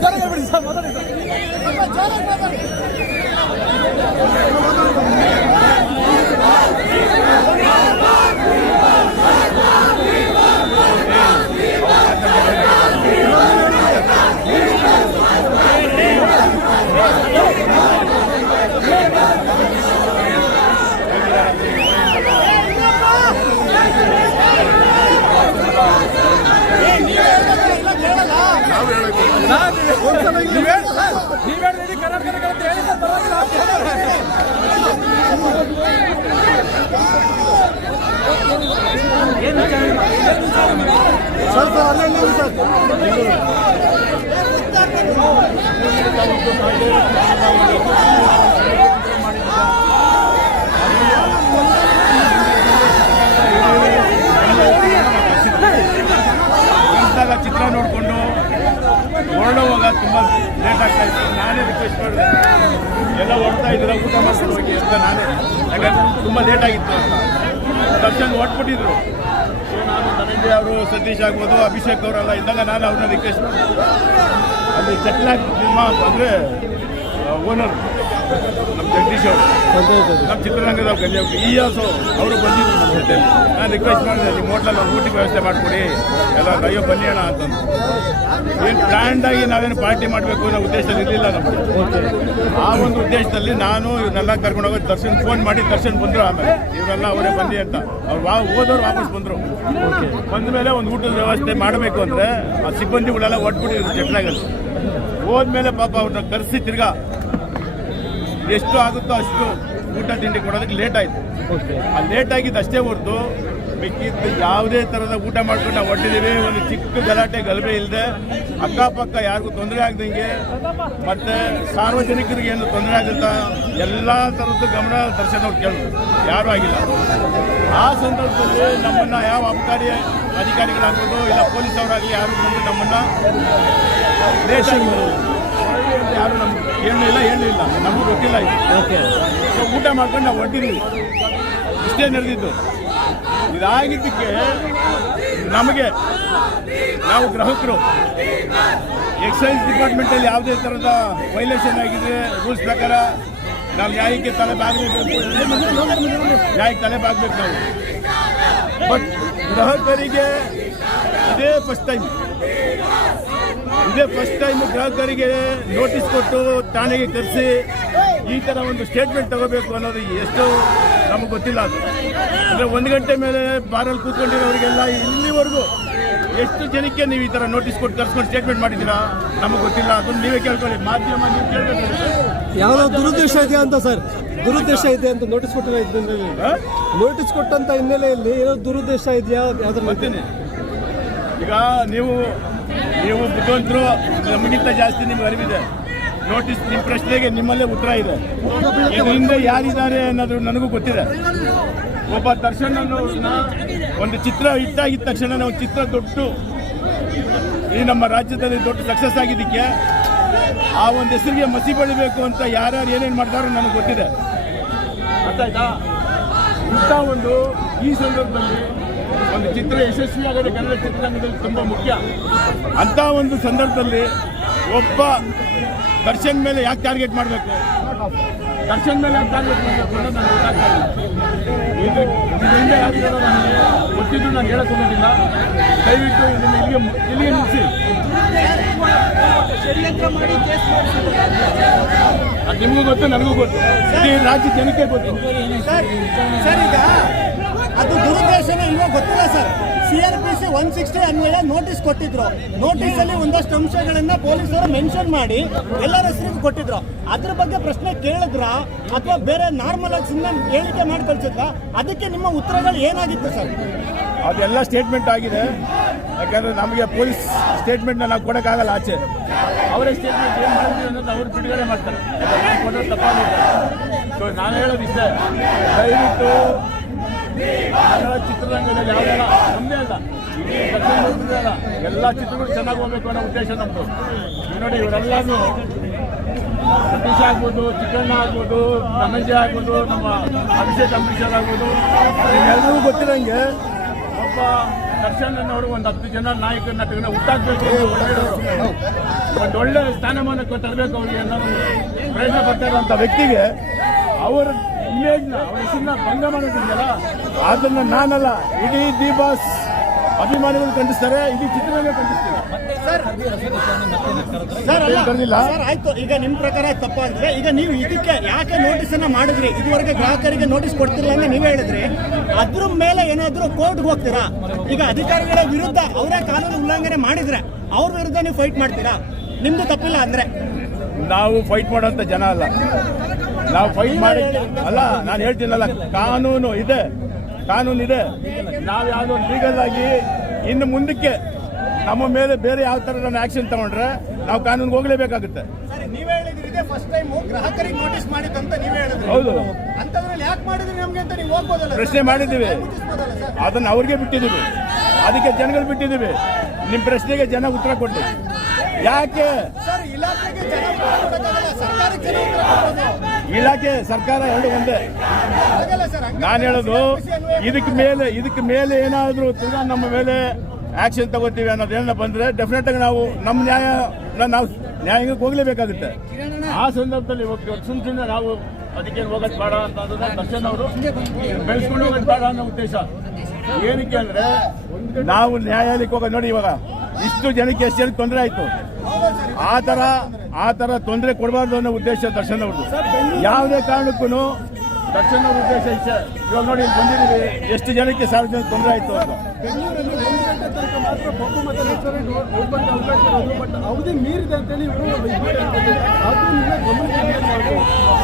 ಜೋರಾಗಿ ಹೇಳ್ಬಿಡಿ ಸರ್ ಮಾತಾಡಿ ಸರ್ ನೀವ್ ಹೇಳಿದ್ರಿ ಕರ್ನಾಟಕ ಅಂತ ಹೇಳಿ ಸರ್ ಪರವಾಗಿಲ್ಲ ಅಂತ ಹೇಳಿ. ಸ್ವಲ್ಪ ಅಲ್ಲೇ ನಿಲ್ಲಿ ಸರ್ ಇದ್ದಾಗ ಚಿತ್ರ ನೋಡಿಕೊಂಡು ಹೊರಡುವಾಗ ತುಂಬ ಲೇಟ್ ಆಗ್ತಾ ಇತ್ತು. ನಾನೇ ರಿಕ್ವೆಸ್ಟ್ ಮಾಡಿದೆ. ಎಲ್ಲ ಹೊಡ್ತಾ ಇದ್ದೀರ? ಊಟ ಮಾಡ್ಕೊಂಡು ಹೋಗಿ ಅಂತ ನಾನೇ. ಯಾಕಂದ್ರೆ ತುಂಬ ಲೇಟ್ ಆಗಿತ್ತು. ದರ್ಶನ್ ಹೊಟ್ಬಿಟ್ಟಿದ್ರು ನಾನು ಧನಂಜಯ ಅವರು ಸತೀಶ್ ಆಗ್ಬೋದು, ಅಭಿಷೇಕ್ ಅವರೆಲ್ಲ ಇದ್ದಾಗ ನಾನು ಅವ್ರನ್ನ ರಿಕ್ವೆಸ್ಟ್ ಮಾಡಿದೆ. ಅಲ್ಲಿ ಚಟ್ಲಾಕ್ ನಿಮ್ಮ ಅಂದರೆ ಓನರ್ ನಮ್ಮ ಜಗದೀಶ್ ಅವರು. ನಮ್ಮ ಚಿತ್ರರಂಗದ ಕನ್ಯಾಕುಮಾರಿ ಈ ಆಸು ಅವರು ಬಂದಿದ್ರು ನಮ್ಮ ಹೋಟೆಲ್ ನಾನು ರಿಕ್ವೆಸ್ಟ್ ಮಾಡಿದೆ, ನಿಮ್ಮ ಹೋಟ್ಲಲ್ಲಿ ಒಂದು ಊಟಕ್ಕೆ ವ್ಯವಸ್ಥೆ ಮಾಡಿಕೊಡಿ. ಎಲ್ಲ ಅಯ್ಯೋ, ಬನ್ನಿ ಅಣ್ಣ ಅಂತಂದು ಏನು ಗ್ರ್ಯಾಂಡ್ ಆಗಿ ನಾವೇನು ಪಾರ್ಟಿ ಮಾಡಬೇಕು ಅನ್ನೋ ಉದ್ದೇಶದಲ್ಲಿ ಇರಲಿಲ್ಲ ನಮಗೆ. ಆ ಒಂದು ಉದ್ದೇಶದಲ್ಲಿ ನಾನು ಇವ್ರನ್ನೆಲ್ಲ ಕರ್ಕೊಂಡು ಹೋಗೋದು ದರ್ಶನ್ ಫೋನ್ ಮಾಡಿ ದರ್ಶನ್ ಬಂದರು ಆಮೇಲೆ. ಇವರೆಲ್ಲ ಅವರೇ ಬನ್ನಿ ಅಂತ. ಅವ್ರು ವಾ, ಹೋದವ್ರು ವಾಪಸ್ ಬಂದರು. ಬಂದ ಮೇಲೆ ಒಂದು ಊಟದ ವ್ಯವಸ್ಥೆ ಮಾಡಬೇಕು ಅಂದರೆ ಆ ಸಿಬ್ಬಂದಿಗಳೆಲ್ಲ ಒಟ್ಬಿಟ್ಟಿದ್ರು ಜಟ್ಲಾಗಲ್ಲಿ ಹೋದ್ಮೇಲೆ ಪಾಪ ಅವ್ರನ್ನ ಕರೆಸಿ ತಿರ್ಗಾ ಎಷ್ಟು ಆಗುತ್ತೋ ಅಷ್ಟು ಊಟ ತಿಂಡಿ ಕೊಡೋದಕ್ಕೆ ಲೇಟ್ ಆಯಿತು. ಆ ಲೇಟ್ ಆಗಿದ್ದು ಅಷ್ಟೇ ಹೊರತು ಮಿಕ್ಕಿದ್ದು ಯಾವುದೇ ಥರದ ಊಟ ಮಾಡ್ಕೊಂಡು ನಾವು ಹೊಟ್ಟಿದ್ದೀವಿ ಒಂದು ಚಿಕ್ಕ ಗಲಾಟೆ ಗಲಭೆ ಇಲ್ಲದೆ ಅಕ್ಕಪಕ್ಕ ಯಾರಿಗೂ ತೊಂದರೆ ಆಗ್ದಂಗೆ ಮತ್ತು ಸಾರ್ವಜನಿಕರಿಗೆ ಏನು ತೊಂದರೆ ಆಗುತ್ತಾ ಎಲ್ಲ ಥರದ್ದು ಗಮನ ದರ್ಶನ ಕೇಳಿದ್ರು ಯಾರೂ ಆಗಿಲ್ಲ. ಆ ಸಂದರ್ಭದಲ್ಲಿ ನಮ್ಮನ್ನು ಯಾವ ಅಬಕಾರಿ ಅಧಿಕಾರಿಗಳಾಗ್ಬೋದು ಇಲ್ಲ ಪೊಲೀಸ್ ಅವರಾಗಲಿ ಯಾರು ಬಂದು ನಮ್ಮನ್ನು ಅಂತ ಯಾರು ನಮ್ಗೆ ಹೇಳಲಿಲ್ಲ ಹೇಳಲಿಲ್ಲ ನಮಗೂ ಗೊತ್ತಿಲ್ಲ ಓಕೆ. ಸೊ ಊಟ ಮಾಡ್ಕೊಂಡು ನಾವು ಹೊಟ್ಟಿದ್ದೀವಿ ಇಷ್ಟೇ ನಡೆದಿದ್ದು. ಇದಾಗಿದ್ದಕ್ಕೆ ನಮಗೆ ನಾವು ಗ್ರಾಹಕರು ಎಕ್ಸೈಸ್ ಡಿಪಾರ್ಟ್ಮೆಂಟಲ್ಲಿ ಯಾವುದೇ ಥರದ ವೈಲೇಷನ್ ಆಗಿದೆ ರೂಲ್ಸ್ ಪ್ರಕಾರ ನಾವು ನ್ಯಾಯಕ್ಕೆ ತಲೆ ಬಾಗಬೇಕು ನ್ಯಾಯಕ್ಕೆ ತಲೆ ಬಾಗಬೇಕು ನಾವು. ಬಟ್ ಗ್ರಾಹಕರಿಗೆ ಇದೇ ಫಸ್ಟ್ ಟೈಮ್. ಇದೇ ಫಸ್ಟ್ ಟೈಮ್ ಗ್ರಾಹಕರಿಗೆ ನೋಟಿಸ್ ಕೊಟ್ಟು ಠಾಣೆಗೆ ಕರೆಸಿ ಈ ಥರ ಒಂದು ಸ್ಟೇಟ್ಮೆಂಟ್ ತಗೋಬೇಕು ಅನ್ನೋದು ಎಷ್ಟು ನಮಗೆ ಗೊತ್ತಿಲ್ಲ ಅದು. ಅಂದರೆ ಒಂದು ಗಂಟೆ ಮೇಲೆ ಬಾರಲ್ಲಿ ಕೂತ್ಕೊಂಡಿರೋರಿಗೆಲ್ಲ ಇಲ್ಲಿವರೆಗೂ ಎಷ್ಟು ಜನಕ್ಕೆ ನೀವು ಈ ಥರ ನೋಟಿಸ್ ಕೊಟ್ಟು ಕರ್ಸ್ಕೊಂಡು ಸ್ಟೇಟ್ಮೆಂಟ್ ಮಾಡಿದ್ದೀರಾ ನಮಗೆ ಗೊತ್ತಿಲ್ಲ. ಅದನ್ನು ನೀವೇ ಕೇಳ್ಕೊಳ್ಳಿ. ಮಾಧ್ಯಮ ನೀವು ಕೇಳಬೇಕು ಯಾವುದೋ ದುರುದ್ದೇಶ ಇದೆಯಾ ಅಂತ ಸರ್. ದುರುದ್ದೇಶ ಇದೆ ಅಂತ ನೋಟಿಸ್ ಹಿನ್ನೆಲೆಯಲ್ಲಿ ನೋಟಿಸ್ ಕೊಟ್ಟಂತ ಹಿನ್ನೆಲೆಯಲ್ಲಿ ಏನೋ ದುರುದ್ದೇಶ ಇದೆಯಾ ಯಾವ್ದ್ರ ಈಗ ನೀವು ನೀವು ಬುದ್ಧಿವಂತರು ನಮಗಿಂತ ಜಾಸ್ತಿ ನಿಮ್ಗೆ ಅರಿವಿದೆ. ನೋಟಿಸ್ ನಿಮ್ಮ ಪ್ರಶ್ನೆಗೆ ನಿಮ್ಮಲ್ಲೇ ಉತ್ತರ ಇದೆ. ಹಿಂದೆ ಯಾರಿದ್ದಾರೆ ಅನ್ನೋದು ನನಗೂ ಗೊತ್ತಿದೆ. ಒಬ್ಬ ದರ್ಶನ ಒಂದು ಚಿತ್ರ ಇದ್ದಾಗಿದ್ದ ತಕ್ಷಣ ನಾವು ಚಿತ್ರ ದೊಡ್ಡ, ಈ ನಮ್ಮ ರಾಜ್ಯದಲ್ಲಿ ದೊಡ್ಡ ಸಕ್ಸಸ್ ಆಗಿದ್ದಕ್ಕೆ, ಆ ಒಂದು ಹೆಸರಿಗೆ ಮಸಿ ಬಳಿಬೇಕು ಅಂತ ಯಾರ್ಯಾರು ಏನೇನು ಮಾಡ್ತಾರೋ ನನಗೆ ಗೊತ್ತಿದೆ. ಅರ್ಥ ಆಯ್ತಾ? ಇಂಥ ಒಂದು ಈ ಸಂದರ್ಭದಲ್ಲಿ ಒಂದು ಚಿತ್ರ ಯಶಸ್ವಿ ಆಗೋದು ಕನ್ನಡ ಚಿತ್ರರಂಗದಲ್ಲಿ ತುಂಬ ಮುಖ್ಯ ಅಂಥ ಒಂದು ಸಂದರ್ಭದಲ್ಲಿ ಒಬ್ಬ ದರ್ಶನ್ ಮೇಲೆ ಯಾಕೆ ಟಾರ್ಗೆಟ್ ಮಾಡಬೇಕು ದರ್ಶನ್ ಮೇಲೆ ಯಾಕೆ ಟಾರ್ಗೆಟ್ ಮಾಡಬೇಕು ಗೊತ್ತಾಗ್ತಾ ಇಲ್ಲ ಇದು ನನಗೆ ಗೊತ್ತಿದ್ದು ನಾನು ಹೇಳಕ್ ಹೋಗೋದಿಲ್ಲ ದಯವಿಟ್ಟು ಇದನ್ನು ಇಲ್ಲಿಗೆ ಇಲ್ಲಿಗೆ ನಿಲ್ಲಿಸಿ ನಿಮಗೂ ಗೊತ್ತು ನನಗೂ ಗೊತ್ತು ಇಡೀ ರಾಜ್ಯ ಜನಕ್ಕೆ ಗೊತ್ತು ಅದು ದುರುದ್ದೇಶನ ಇಲ್ವೋ ಗೊತ್ತಿಲ್ಲ sir. C R P C one sixty ಅನ್ವಯ ನೋಟಿಸ್ ಕೊಟ್ಟಿದ್ರು. ನೋಟಿಸ್ ಅಲ್ಲಿ ಒಂದಷ್ಟು ಅಂಶಗಳನ್ನ ಪೊಲೀಸರು ಮೆನ್ಷನ್ ಮಾಡಿ ಎಲ್ಲರ ಹೆಸರಿಗೂ ಕೊಟ್ಟಿದ್ರು. ಅದ್ರ ಬಗ್ಗೆ ಪ್ರಶ್ನೆ ಕೇಳಿದ್ರ? ಅಥವಾ ಬೇರೆ ನಾರ್ಮಲ್ ಆಗಿ ಸುಮ್ಮನೆ ಹೇಳಿಕೆ ಮಾಡಿ ಕಳ್ಸಿದ್ರ? ಅದಕ್ಕೆ ನಿಮ್ಮ ಉತ್ತರಗಳು ಏನಾಗಿತ್ತು ಸರ್? ಅದೆಲ್ಲ ಸ್ಟೇಟ್ಮೆಂಟ್ ಆಗಿದೆ. ಯಾಕಂದ್ರೆ ನಮಗೆ ಪೊಲೀಸ್ ಸ್ಟೇಟ್ಮೆಂಟ್ನ ನಾವು ಕೊಡೋಕ್ಕಾಗಲ್ಲ ಆಚೆ. ಅವರೇ ಸ್ಟೇಟ್ಮೆಂಟ್ ಏನು ಮಾಡಿದ್ವಿ ಅನ್ನೋದು ಅವ್ರು ಬಿಡುಗಡೆ ಮಾಡ್ತಾರೆ. ನಾನು ಕೊಡೋದು ತಪ್ಪಾಗುತ್ತೆ. ಸೊ ನಾನು ಹೇಳೋದು ಇಷ್ಟೇ ದಯವಿಟ್ಟು ಚಿತ್ರರಂಗದಲ್ಲಿ ಯಾವುದೆಲ್ಲ? ನಮ್ಮದೇ ಅಲ್ಲ. ಅಲ್ಲ ಎಲ್ಲ ಚಿತ್ರಗಳು ಚೆನ್ನಾಗಿ ಹೋಗ್ಬೇಕು ಅನ್ನೋ ಉದ್ದೇಶ ನಮ್ಮದು ನೋಡಿ ಇವರೆಲ್ಲಾನು ಸತೀಶ್ ಆಗ್ಬೋದು ಚಿಕ್ಕಣ್ಣ ಆಗ್ಬೋದು ಧನಂಜಯ ಆಗ್ಬೋದು ನಮ್ಮ ಅಭಿಷೇಕ್ ಅಂಬರೀಷರ್ ಆಗ್ಬೋದು. ಎಲ್ಲರಿಗೂ ಗೊತ್ತಿರಂಗೆ ಒಬ್ಬ ದರ್ಶನ್ ಅವರು ಒಂದು ಹತ್ತು ಜನ ನಾಯಕರನ್ನ ತಗೊಂಡು ಹುಟ್ಟಾಕ್ಬೇಕು ಅಂತ ಒಂದು ಒಳ್ಳೆ ಸ್ಥಾನಮಾನಕ್ಕೆ ತರಬೇಕು ಅವ್ರಿಗೆ ಅನ್ನೋ ಪ್ರಯತ್ನ ಪಡ್ತಾ ಇರುವಂತ ವ್ಯಕ್ತಿಗೆ ಅವರ ಇಮೇಜ್ನ ಅವರ ಹೆಸರನ್ನ ಭಂಗ ಮಾಡೋದಿದೆಯಲ್ಲ ಅದನ್ನು ನಾನಲ್ಲ ಇಡೀ ದಿ ಬಾಸ್ ಅಭಿಮಾನಿಗಳು ಖಂಡಿಸ್ತಾರೆ ಇಡೀ ಚಿತ್ರರಂಗ ಖಂಡಿಸ್ತಾರೆ. ಸರ್ ಆಯ್ತು ಈಗ ನಿಮ್ ಪ್ರಕಾರ ತಪ್ಪಾಗಿದೆ. ಈಗ ನೀವು ಇದಕ್ಕೆ ಯಾಕೆ ನೋಟಿಸ್ ಅನ್ನ ಮಾಡಿದ್ರಿ? ಇದುವರೆಗೆ ಗ್ರಾಹಕರಿಗೆ ನೋಟಿಸ್ ಕೊಡ್ತಿಲ್ಲ ಅಂತ ನೀವೇ ಹೇಳಿದ್ರಿ. ಅದ್ರ ಮೇಲೆ ಏನಾದ್ರೂ ಕೋರ್ಟ್ಗೆ ಹೋಗ್ತೀರಾ? ಈಗ ಅಧಿಕಾರಿಗಳ ವಿರುದ್ಧ ಅವರೇ ಕಾನೂನು ಉಲ್ಲಂಘನೆ ಮಾಡಿದ್ರೆ ಅವ್ರ ವಿರುದ್ಧ ನೀವು ಫೈಟ್ ಮಾಡ್ತೀರಾ? ನಿಮ್ದು ತಪ್ಪಿಲ್ಲ ಅಂದ್ರೆ? ನಾವು ಫೈಟ್ ಮಾಡೋಂಥ ಜನ ಅಲ್ಲ. ನಾವು ಫೈಟ್ ಮಾಡಿ ಅಲ್ಲ ನಾನು ಹೇಳ್ತೀನಲ್ಲ ಕಾನೂನು ಇದೆ. ಕಾನೂನು ಇದೆ. ನಾವು ಯಾವುದೋ ಲೀಗಲ್ ಆಗಿ ಇನ್ನು ಮುಂದಕ್ಕೆ ನಮ್ಮ ಮೇಲೆ ಬೇರೆ ಯಾವ ಥರ ನಾನು ಆಕ್ಷನ್ ತಗೊಂಡ್ರೆ ನಾವು ಕಾನೂನಿಗೆ ಹೋಗಲೇಬೇಕಾಗುತ್ತೆ. ಹೌದು. ಪ್ರಶ್ನೆ ಮಾಡಿದ್ದೀವಿ? ಅದನ್ನು ಅವ್ರಿಗೆ ಬಿಟ್ಟಿದ್ದೀವಿ. ಅದಕ್ಕೆ ಜನಗಳು ಬಿಟ್ಟಿದ್ದೀವಿ. ನಿಮ್ಮ ಪ್ರಶ್ನೆಗೆ ಜನ ಉತ್ತರ ಕೊಟ್ಟು ಯಾಕೆ? ಇಲಾಖೆ ಸರ್ಕಾರ ಎರಡು ಒಂದೇ. ನಾನು ಹೇಳೋದು, ಇದಕ್ಕೆ ಮೇಲೆ ಇದಕ್ಕೆ ಮೇಲೆ ಏನಾದರೂ ತಿರ್ಗಾ ನಮ್ಮ ಮೇಲೆ ಆಕ್ಷನ್ ತಗೋತೀವಿ ಅನ್ನೋದೇನ ಬಂದ್ರೆ ಡೆಫಿನೆಟ್ ಆಗಿ ನಾವು ನಮ್ಮ ನ್ಯಾಯ ನಾವು ನ್ಯಾಯಕ್ಕೆ ಹೋಗ್ಲೇಬೇಕಾಗುತ್ತೆ. ಆ ಸಂದರ್ಭದಲ್ಲಿ ಸುಮ್ ಸುಮ್ಮನೆ ನಾವು ಅದಕ್ಕೆ ಹೋಗೋದು ಬೇಡ ಅಂತ ದರ್ಶನ್ ಅವರು ಬೆಳೆಸ್ಕೊಂಡು ಹೋಗೋದು ಬೇಡ ಅನ್ನೋ ಉದ್ದೇಶ. ಏನಕ್ಕೆ ಅಂದ್ರೆ ನಾವು ನ್ಯಾಯಾಲಯಕ್ಕೆ ಹೋಗೋದು ನೋಡಿ ಇವಾಗ. ಇಷ್ಟು ಜನಕ್ಕೆ ಎಷ್ಟು ಜನಕ್ಕೆ ತೊಂದರೆ ಆಯ್ತು? ಆ ಥರ ಆ ಥರ ತೊಂದರೆ ಕೊಡಬಾರ್ದು ಅನ್ನೋ ಉದ್ದೇಶ ದರ್ಶನ್ ಅವ್ರದ್ದು ಯಾವುದೇ ಕಾರಣಕ್ಕೂ ದರ್ಶನ್ ಅವ್ರ ಉದ್ದೇಶ ಇವಾಗ ನೋಡಿ ಇಲ್ಲಿ ಬಂದಿದ್ದೀವಿ. ಎಷ್ಟು ಜನಕ್ಕೆ ಸಾರ್ವಜನಿಕ ತೊಂದರೆ ಆಯ್ತು ಅಂತ.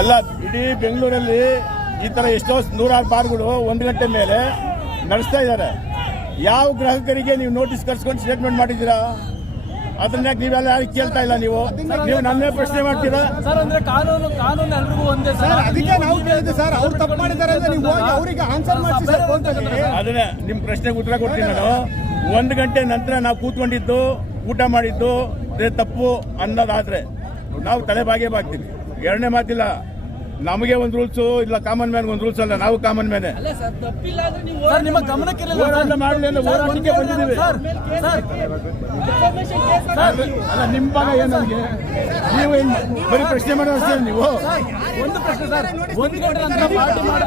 ಅಲ್ಲ ಇಡೀ ಬೆಂಗಳೂರಲ್ಲಿ ಈ ಥರ ಎಷ್ಟೋ ನೂರಾರು ಬಾರ್ಗಳು ಒಂದು ಗಂಟೆ ಮೇಲೆ ನಡೆಸ್ತಾ ಇದ್ದಾರೆ. ಯಾವ ಗ್ರಾಹಕರಿಗೆ ನೀವು ನೋಟಿಸ್ ಕರ್ಸ್ಕೊಂಡು ಸ್ಟೇಟ್ಮೆಂಟ್ ಮಾಡಿದ್ದೀರಾ? ಅದನ್ನ ಯಾಕೆ ನೀವೆಲ್ಲ ಯಾರು ಕೇಳ್ತಾ ಇಲ್ಲ ನೀವು. ನೀವು ನನ್ನೇ ಪ್ರಶ್ನೆ ಮಾಡ್ತೀರಾ? ಸರ್ ಅಂದ್ರೆ ಕಾನೂನು ಕಾನೂನು ಎಲ್ರಿಗೂ ಒಂದೇ ಸರ್ ಅದಕ್ಕೆ ನಾವು ಕೇಳಿದ್ವಿ ಸರ್ ಅವ್ರು ತಪ್ಪು ಮಾಡಿದ್ದಾರೆ ಅಂತ ನೀವು ಹೋಗಿ ಅವರಿಗೆ ಆನ್ಸರ್ ಮಾಡಿಸಿ ಸರ್ ಅಂತ ಅದನ್ನೇ ನಿಮ್ಮ ಪ್ರಶ್ನೆಗೆ ಉತ್ತರ ಕೊಡ್ತೀನಿ ನಾನು. ಒಂದು ಗಂಟೆ ನಂತರ ನಾವು ಕೂತ್ಕೊಂಡಿದ್ದು ಊಟ ಮಾಡಿದ್ದು ಅದೇ ತಪ್ಪು ಅನ್ನೋದಾದ್ರೆ ನಾವು ತಲೆ ಬಾಗೇ ಬಾಗ್ತೀವಿ. ಎರಡನೇ ಮಾತಿಲ್ಲ. ನಮಗೆ ಒಂದು ರೂಲ್ಸು ಇಲ್ಲ ಕಾಮನ್ ಮ್ಯಾನ್ ಒಂದು ರೂಲ್ಸ್ ಅಲ್ಲ ನಾವು ಕಾಮನ್ ಮ್ಯಾನೆ ಸರ್ ನಿಮ್ಮ ಗಮನಕ್ಕೆ. ಹೋರಾಟ ಮಾಡಲಿ ಅಂದ್ರೆ ಹೋರಾಟಕ್ಕೆ ಬಂದಿದ್ದೀವಿ. Sir sir. ಸರ್, ಅಲ್ಲ ನಿಮ್ಮ ಭಾಗ ಏನು ನಮಗೆ ನೀವು ಏನು ಬರೀ ಪ್ರಶ್ನೆ ಮಾಡೋ ನೀವು? ಒಂದು ಪ್ರಶ್ನೆ ಸರ್. ಒಂದು ಗಂಟೆ ನಂತರ ಪಾರ್ಟಿ ಮಾಡಿ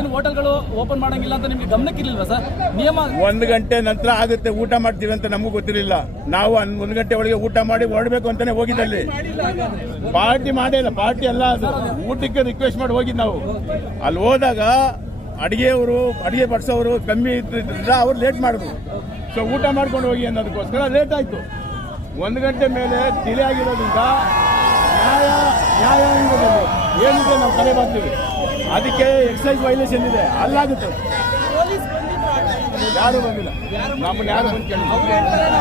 ಏನು ಹೋಟೆಲ್ಗಳು ಓಪನ್ ಮಾಡಂಗಿಲ್ಲ ಅಂತ ನಿಮ್ಗೆ ಗಮನಕ್ಕೆ ಇರ್ಲಿಲ್ವಾ ಸರ್? ನಿಯಮ ಒಂದು ಗಂಟೆ ನಂತರ ಆಗುತ್ತೆ ಊಟ ಮಾಡ್ತೀವಿ ಅಂತ ನಮಗೂ ಗೊತ್ತಿರಲಿಲ್ಲ. ನಾವು ಒಂದು ಗಂಟೆ ಒಳಗೆ ಊಟ ಮಾಡಿ ಹೊರಡಬೇಕು ಅಂತಾನೆ ಹೋಗಿದ್ದಲ್ಲಿ. ಪಾರ್ಟಿ ಮಾಡೇ ಇಲ್ಲ ಪಾರ್ಟಿ ಅಲ್ಲ ಅದು. ಊಟಕ್ಕೆ ರಿಕ್ವೆಸ್ಟ್ ಮಾಡಿ ಹೋಗಿದ್ದು ನಾವು. ಅಲ್ಲಿ ಹೋದಾಗ ಅಡಿಗೆಯವರು, ಅಡಿಗೆ ಬಡಿಸೋರು ಕಮ್ಮಿ ಇದ್ದಿದ್ದರಿಂದ ಅವ್ರು ಲೇಟ್ ಮಾಡಿದ್ರು. ಸೊ ಊಟ ಮಾಡ್ಕೊಂಡು ಹೋಗಿ ಅನ್ನೋದಕ್ಕೋಸ್ಕರ ಲೇಟ್ ಆಯಿತು. ಒಂದು ಗಂಟೆ ಮೇಲೆ ಡಿಲೇ ಆಗಿರೋದ್ರಿಂದ ನ್ಯಾಯ ನ್ಯಾಯಾಂಗದಲ್ಲಿ ಏನಿದೆ ನಾವು ಕಲೆ ಬರ್ತೀವಿ ಅದಕ್ಕೆ ಎಕ್ಸೈಸ್ ವೈಲೇಷನ್ ಇದೆ. ಅಲ್ಲಾಗುತ್ತೆ. ಯಾರು ಬಂದಿಲ್ಲ. ನಮ್ಮನ್ನ ಯಾರು ಬಂದು ಕೇಳಿಲ್ಲ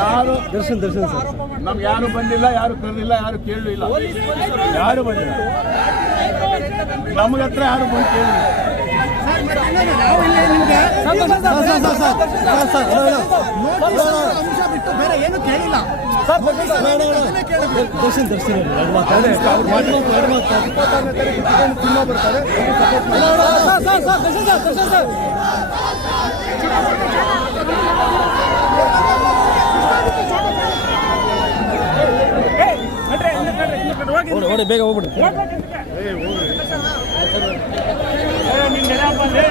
ಯಾರು ದರ್ಶನ್ ದರ್ಶನ್ ಸರ್. ನಮ್ಗೆ ಯಾರು ಬಂದಿಲ್ಲ ಯಾರು ಕರೆದಿಲ್ಲ ಯಾರು ಕೇಳಲಿಲ್ಲ. ಯಾರು ಬಂದಿಲ್ಲ? ನಮ್ಗೆ ಹತ್ರ ಯಾರು ಬಂದು ಕೇಳಿಲ್ಲ ಇನ್ನೊಂದು, ನಾವು ಇಲ್ಲಿ ನಿಮ್ಗೆ sir sir sir sir sir sir ಅಣ್ಣ, ಅಣ್ಣ. ನೋಟಿಸ್ ಅಂಶ ಬಿಟ್ಟು ಬೇರೆ ಏನು ಕೇಳಿಲ್ಲ ನೋಟಿಸ್ ಅಲ್ಲಿ ಅದನ್ನೇ ಕೇಳಿದ್ವಿ. ದರ್ಶನ್ ದರ್ಶನ್ ಎರಡು ಮಾತು ಎರಡು ಮಾತು ಎರಡು ಮಾತು ಸಿನಿಮಾ ಬರ್ತಾರೆ sir sir sir Darshan sir Darshan sir ಓಡಿ ಓಡಿ ಬೇಗ ಹೋಗ್ಬಿಡಿ. ನಿನ್ನ ನೆನಪಲ್ಲಿ